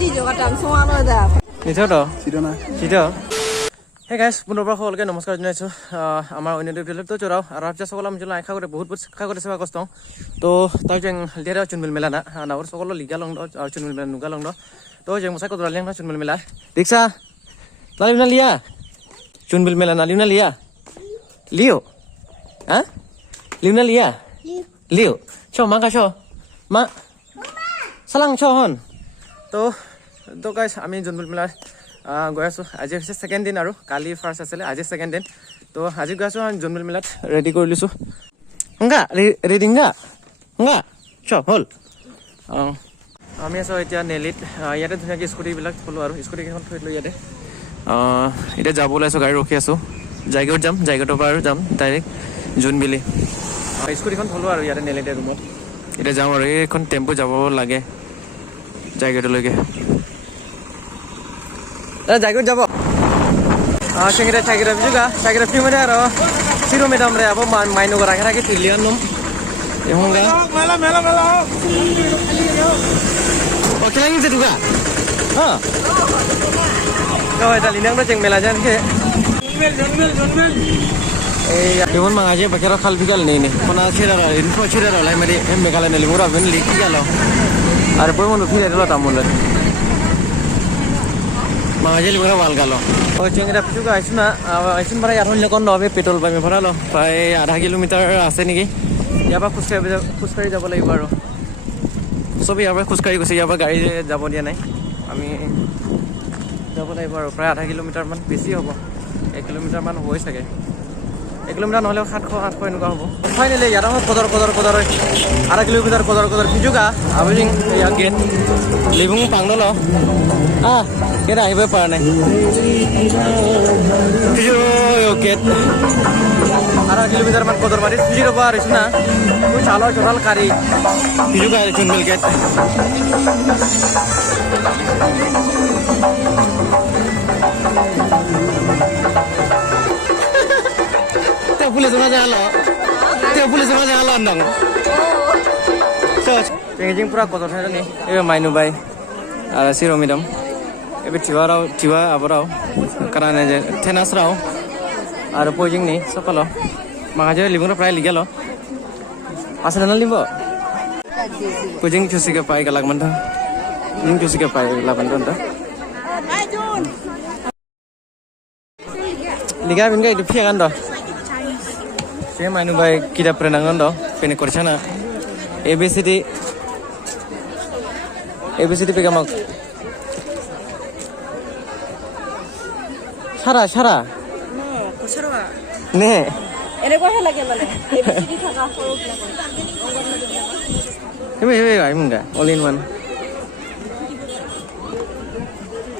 Hey guys, পুনৰবাৰ সকলোকে নমস্কাৰ জনাইছো আমাৰ অন্য ভিডিঅ'টো চৰাও আৰু আপচা সকলো আমি আশা কৰে বহুত আশা কৰিছে কষ্ট তো তাই যেন লিয়াৰা চুনমিল মেলা না নাৱৰ সকলো লিগা লং আৰু চুনমিল মেলা নুগা লং তো যেন মছাই কদৰা লেং না চুনমিল মেলা দেখছা নালিনা লিয়া চুনমিল মেলা নালিনা লিয়া লিও হা লিওনা লিয়া লিও চ মা কা চ মা সালাং চ হন তো গাইস আমি চুনমিল মেলা গৈ আছো আজি হৈছে সেকেন্ড দিন আৰু কালি ফাৰ্স্ট আছিল আজি সেকেন্ড দিন তো আজি গৈ আছো জন্মিল মেলাত ৰেডি কৰি লিছো হংগা ৰেডিংগা হংগা চ হল আমি আছো এতিয়া নেলিত ইয়াতে ধুনীয়াকৈ স্কুটিবিলাক থলো আৰু স্কুটি কেইখন থৈ দিলো ইয়াতে এতিয়া যাব ওলাইছো গাড়ী ৰখি আছো জায়গাত যাম জায়গাটোৰ পৰা আৰু যাম ডাইৰেক্ট জোনবিলি স্কুটিখন থলো আৰু ইয়াতে নেলিতে ৰুমত এতিয়া যাওঁ আৰু এইখন টেম্পো যাব লাগে জায়গাটোলৈকে jago jabo sengira cagira juga cagira primera aro siro medam re abo mainu gara gara ke tilian num ehonga mela oke lagi juga ha kau eta linang do ceng mela jan ke jonmel Dewan mangaje bakera khal bigal nei ne kona chira info chira lai mari em megala ne limura ben liki galo are boy monu phire lo tamul mangaje limura wal galo o chengra juga aisuna aisun bara yarhon lekon no be petrol ba me bharalo pray 1/2 kilometer ase niki yaba khuskari jabo laibo aro sobi yaba khuskari gose yaba gari jabo dia nai ami jabo laibo aro pray 1/2 kilometer man beshi hobo 1 kilometer man hoi sake 1 kilometer নহলে 700 এনেকুৱা হ'ব finally ইয়াৰ কদৰ 1/2 kilometre কদৰ ভিজুগা আবজিং ইয়া gate লিবুং পাংনল কেটা আহিব পৰা নাই ভিজু gate 1/2 kilometre মান কদৰ মাৰি ভিজু ৰবা আৰিছনা মই চালো total curry ভিজুগা চুনমিল gate Pulis sama jalo andang. So, jeng pura kotor saya ni. Ebe mainu bay. Siro midam. Ebe tiwa abarau. Karena je tenas rau. Ada pojeng ni, sepalo. Makanya libung pray liga lo. Asal nana limbo. Pojeng cuci ke pai galak manta. Jeng cuci ke pai galak manta. Liga binga itu piakan dah. Saya mainu bay kita perenangan doh, pene korsana. ABCD pegamak. Shara. Ne. Ini kau hela ke mana? ABCD thaka horok laga. Hebe, ayam enggak? All in one.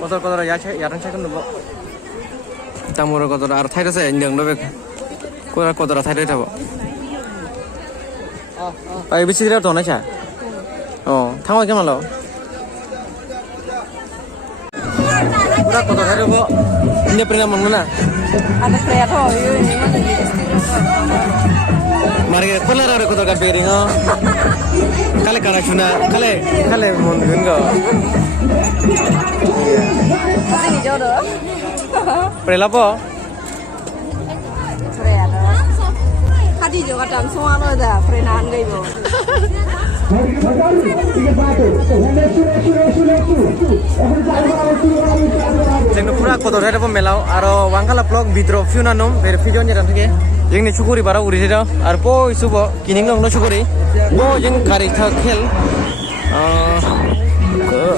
Kotor ya yaran saya kan doh. Tamur kotor, arthai tu saya enjang doh. Kora kodra thai thabo ai bisi dira to na cha thangwa ke malo kora kodra thai thabo inde prena mangna ada saya tho marge kola ra kodra ka bering kale kara chuna kale mon gungo asing jo do prela po Hadi juga tam semua lo dah perenaan gay bo. Jengno pura kotor ada pemelau, aro wangkala vlog video fiona nom, video nya dan jeng ni cukuri bara uri dah, arpo isu bo kining long lo cukuri, bo jeng kari khel,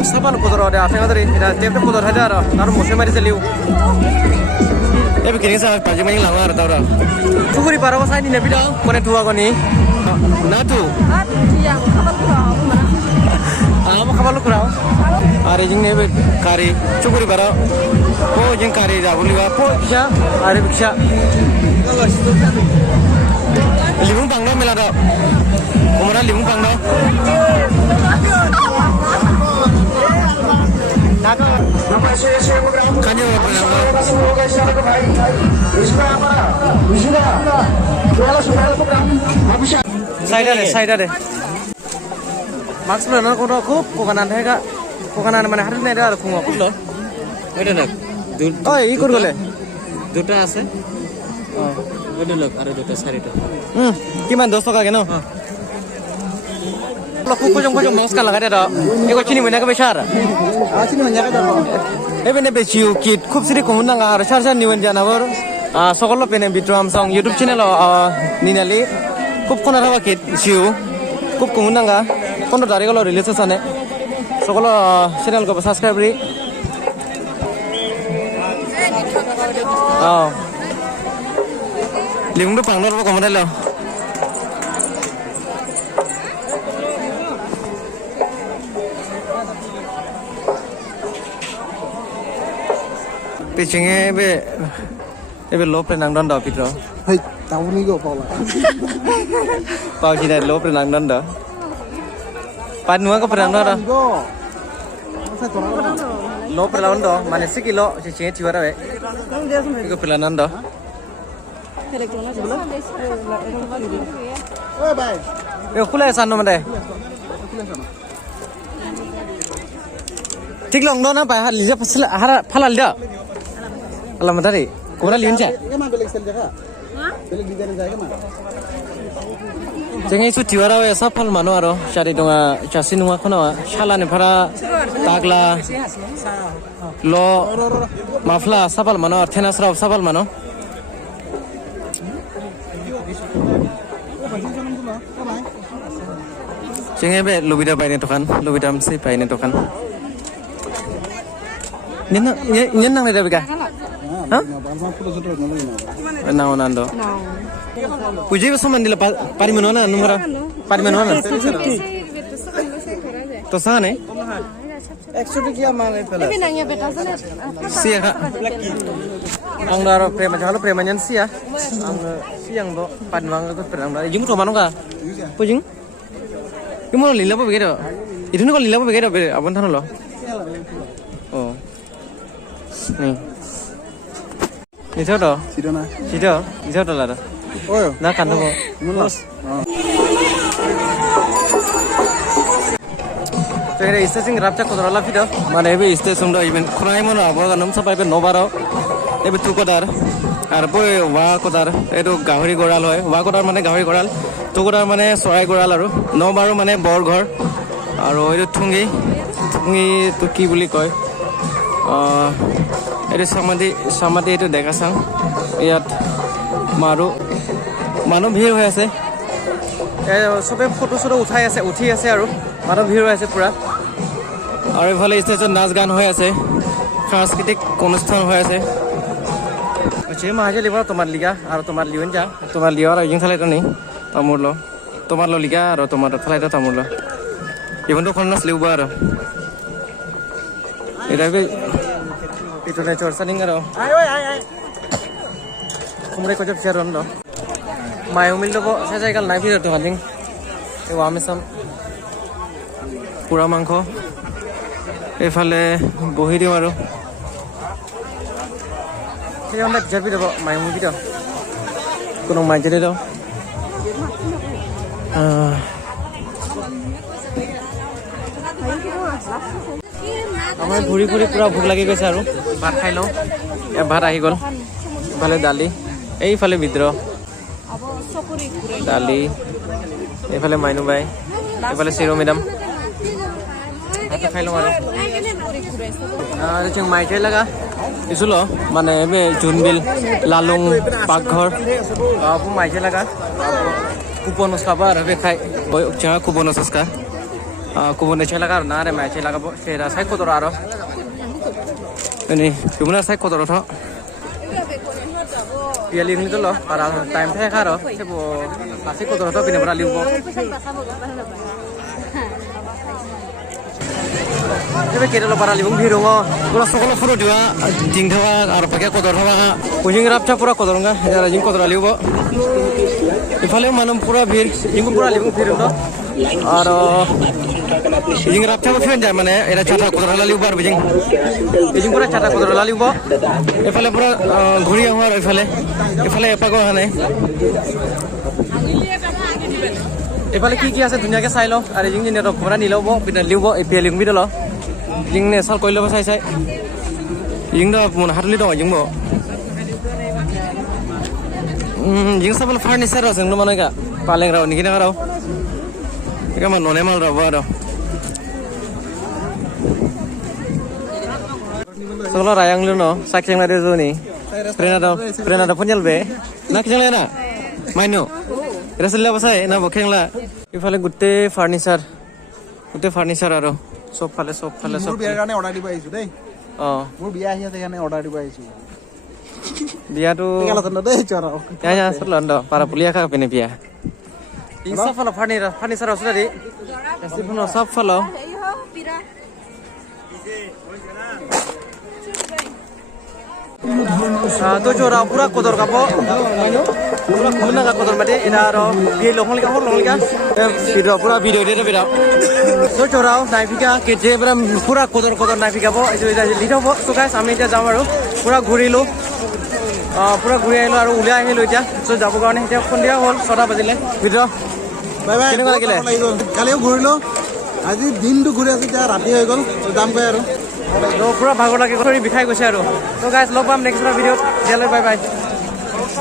saban kotor ada, apa yang tadi, dah tiap kotor ada, taruh musim hari seliu. Kini saya pagi main langar tahu dah. Cukuri para wasai ni nabi dah, kone tua koni. Natu. Yang kapan kurau mana? Apa kapan lu kurau? Hari jeng ni kari cukuri para. Po jeng kari dah boleh apa? Po bisa, hari bisa. Libung pangdo mela dah. Kumara libung pangdo. Kanyo side ada. Max mana kau aku kanan hai ka কোকানা মানে হাতে নাই আৰু খুঙা কুল ওইটা দেখ ঐ ই কৰি গ'লে দুটা আছে ওইটা লোক আৰ দুটা শাড়িটা কিমান 10 টকাকে ন খুব নমস্কাৰ লগাই দে এগো চিনি মইনাকে বেচা আৰু চিনি মইনাকে যাব এইপিনে বেচিও কিট খুব চিৰি কমন নাঙা আৰু চাৰ নিৱন জানাবৰ সকলো পেনে বিক্ৰম সং ইউটিউব চেনেল নিনালি খুব কোনা থাকা কিট চিও খুব কমন নাঙা 15 তাৰিখলৈ ৰিলিজ আছে সকলো চেনেল কব সাবস্ক্ৰাইব কৰি লিংকটো পাংলৰ কমতে ল পিছিঙে এবে লো প্লে নাংদন দ পিত্ৰ হেই তাউনি গো পাওলা পাউছি দে লো প্লে নাংদন দ পাত নুৱা কো প্রাংদন দ গো মছে তোরা লো প্লে নাংদন দ মানে সিকিলো চিঙে থিওরা বে ইকো প্লে নাংদন দ ওই ভাই এ খুলে সানো মানে ঠিক লং দ না পাই লিজা ফসল হারা ফালাল দ আল্লাহ মাদারি কোনা লিনছা কেমন বেলেগ সেল জায়গা বেলেগ ডিজাইন জায়গা মা जोंनि सुथिवाराव एसा फाल मानो आरो सारि दङा चासि नुवा खना सालानि भारा तागला ल माफ्ला साफाल मानो थेनासराव साफाल मानो जोंनि बे लुबिदा बायनो दखान लुबिदा मोनसे बायनो दखान निन नांनाय दा बेगा ha now नांदो Puji sama di lepas pari mana nomor pari mana to sana ne actually kia mal pala Tapi nanya beta sana. sia kak ang daro prema jalo prema nyan sia ang siang do panwang itu perang dari jung to mano ka pujing imo lila apa begitu itu nih kalau lila apa begitu abon thano lo oh nih itu do sidona itu do lah oyo na kan do nulas Jadi stasiun rapca kodra la video, mana ebe stasiun do event kurai mana apa kan namsa pai ebe nobaro, ebe tu kodar, arbo wa kodar, itu gahuri goral hoy, wa kodar mana gahuri goral, tu kodar mana sorai goral aru, nobaro mana bor ghor, aru itu thungi tu ki buli koi, itu samadhi itu dekha sang, iat manu bhir hoy ase, sobe photo uthi ase aru, manu bhir hoy ase pura. আৰু এফালে ষ্টেজত নাচ গান হৈ আছে সাংস্কৃতিক অনুষ্ঠান হৈ আছে যে মাঝে লিবা তোমার লিগা আর তোমার লিওন যা তোমার লিওর ইং থালাইতো নেই তামুরলো তোমার লো লিগা আর তোমার থালাইতো তামুরলো ইভেন তো খন্নাস লিবা আর এটা বে itu na chorsa ning aro ai kumre ko jab sharon lo mai umil do sa jaigal nai phir to haning e wa mesam pura mangkho এফালে বহি দিম আৰু সেই আমৰা জাবি দেব মাই মুভি দাও কোন মাই জেলে দাও আমাৰ ঘুৰি ঘুৰি পুৰা ভোক লাগি গৈছে আৰু ভাত খাই লওঁ ভাত আহি গ'ল ইফালে দালি এইফালে বিদ্ৰ দালি এইফালে মাইনু বাই এইফালে চিৰো মেডাম খাই লওঁ আৰু जों माइथे लगा इसुलो माने बे जुनबिल लालुं पाकघर अब माइथे लगा कुपन उसका बार बे खाय जहाँ कुपन उसका कुपन ने लगा ना रे माइथे लगा सेरा साइ कोदर आरो अनि गुबुना साइ कोदर थ पियालि नि तलो पारा टाइम थाय खारो सेबो साइ कोदर थ बिने बरा लिउबो Ebe kira lo para libung biru ngo, pura sekolah pura juga jinggawa, arah pakai kotor sama kucing rapca pura kotor nga, ya jing kotor liu bo. Ifale manum pura bir, jing pura libung biru to, arah jing rapca pura fian jam mana, era cata kotor liu bar bijing, jing pura cata kotor liu bo. Ifale pura guri yang war ifale apa go hane. Ifale ki ase dunia ke sailo, arah jing jine ro pura nilo bo, bina liu bo, ipi liu biru lo. जिंने साल कोई लोग साइ साइ जिंग दो मन हाथली दो जिंग बो जिंग सब furniture रहा संग माने का पालें रहा निकिन रहा क्या मन नोने माल रहा बारो सगला रायांग लो साक्षी ना दे जो नी प्रेरणा दो पंजल बे ना किजंग लेना माइनो रसल्ला बसाय ना बखेंगला इफाले गुट्टे फार्निचार आरो सब फाले सब বিয়াৰ কাৰণে অৰ্ডাৰ দিব আহিছো দেই মোৰ বিয়া আহি আছে কাৰণে অৰ্ডাৰ দিব আহিছো biya tu দেই চৰা ya setelah ndo para pulia kah pene biya ini सब फलो फर्निचर आरो सुदा दि सिफुनो सब फलो तो चोरा पूरा कोदर कापो पूरा खुना का कोदर माटे इना रो बि लोखलिका भिडियो पूरा भिडियो दे बिरा तो चोरा नाइफिका के जे पूरा कोदर नाइफिका बो इजा लिथबो सो गाइस आमी इजा जाम आरो पूरा घुरिलो पूरा घुरि आइलो आरो उलिया आइलो इजा सो जाबो কাৰণে এতিয়া সন্ধিয়া হ'ল 6টা বাজিলে ভিডিও বাই বাই কেনেকুৱা লাগিলে কালিও ঘূৰিলো আজি দিনটো ঘূৰি আছো এতিয়া ৰাতি হৈ গ'ল যাম গৈ আৰু তো পুৰা ভাগৰ লাগি কৰি বিখাই গৈছে আৰু তো গাইস লগ পাম নেক্সট ভিডিঅ'ত তেতিয়ালৈ বাই বাই